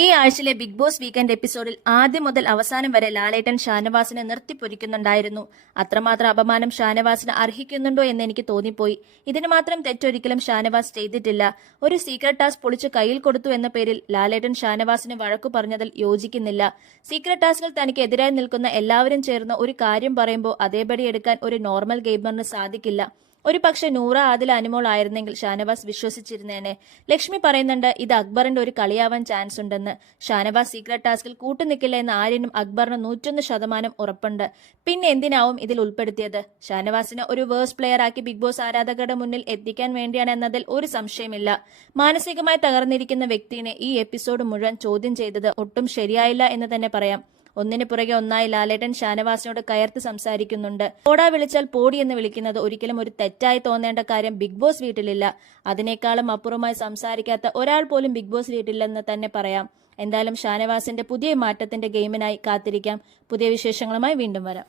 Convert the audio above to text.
ഈ ആഴ്ചയിലെ big boss weekend എപ്പിസോഡിൽ ആദ്യം മുതൽ അവസാനം വരെ ലാലേട്ടൻ ഷാനവാസിനെ നിർത്തിപ്പൊരിക്കുന്നുണ്ടായിരുന്നു. അത്രമാത്രം അപമാനം ഷാനവാസിന് അർഹിക്കുന്നുണ്ടോ എന്ന് എനിക്ക് തോന്നിപ്പോയി. ഇതിന് മാത്രം തെറ്റൊരിക്കലും ഷാനവാസ് ചെയ്തിട്ടില്ല. ഒരു സീക്രട്ട് ടാസ്ക് പൊളിച്ച് കയ്യിൽ കൊടുത്തു എന്ന പേരിൽ ലാലേട്ടൻ ഷാനവാസിന് വഴക്കു പറഞ്ഞതിൽ യോജിക്കുന്നില്ല. സീക്രട്ട് ടാസ്കിൽ തനിക്ക് എതിരായി നിൽക്കുന്ന എല്ലാവരും ചേർന്ന് ഒരു കാര്യം പറയുമ്പോൾ അതേപടി എടുക്കാൻ ഒരു നോർമൽ ഗെയിമറിന് സാധിക്കില്ല. ഒരു പക്ഷെ നൂറ ആദിൽ അനുമോൾ ആയിരുന്നെങ്കിൽ ഷാനവാസ് വിശ്വസിച്ചിരുന്നേനെ. ലക്ഷ്മി പറയുന്നുണ്ട് ഇത് അക്ബറിന്റെ ഒരു കളിയാവാൻ ചാൻസ് ഉണ്ടെന്ന്. ഷാനവാസ് സീക്രട്ട് ടാസ്കിൽ കൂട്ടുനിൽക്കില്ല എന്ന് ആര്യനും അക്ബറിന് നൂറ്റൊന്ന് ശതമാനം ഉറപ്പുണ്ട്. പിന്നെ എന്തിനാവും ഇതിൽ ഉൾപ്പെടുത്തിയത്? ഷാനവാസിനെ ഒരു വേഴ്സ് പ്ലെയർ ആക്കി ബിഗ് ബോസ് ആരാധകരുടെ മുന്നിൽ എത്തിക്കാൻ വേണ്ടിയാണ് എന്നതിൽ ഒരു സംശയമില്ല. മാനസികമായി തകർന്നിരിക്കുന്ന വ്യക്തിനെ ഈ എപ്പിസോഡ് മുഴുവൻ ചോദ്യം ചെയ്തത് ഒട്ടും ശരിയായില്ല എന്ന് തന്നെ പറയാം. ഒന്നിനു പുറകെ ഒന്നായി ലാലേട്ടൻ ഷാനവാസിനോട് കയർത്ത് സംസാരിക്കുന്നുണ്ട്. പോടാ വിളിച്ചാൽ പോടി എന്ന് വിളിക്കുന്നത് ഒരിക്കലും ഒരു തെറ്റായി തോന്നേണ്ട കാര്യം ബിഗ് ബോസ് വീട്ടിലില്ല. അതിനേക്കാളും അപ്പുറമായി സംസാരിക്കാത്ത ഒരാൾ പോലും ബിഗ് ബോസ് വീട്ടിലെന്ന് തന്നെ പറയാം. എന്തായാലും ഷാനവാസിന്റെ പുതിയ മാറ്റത്തിന്റെ ഗെയിമിനായി കാത്തിരിക്കാം. പുതിയ വിശേഷങ്ങളുമായി വീണ്ടും വരാം.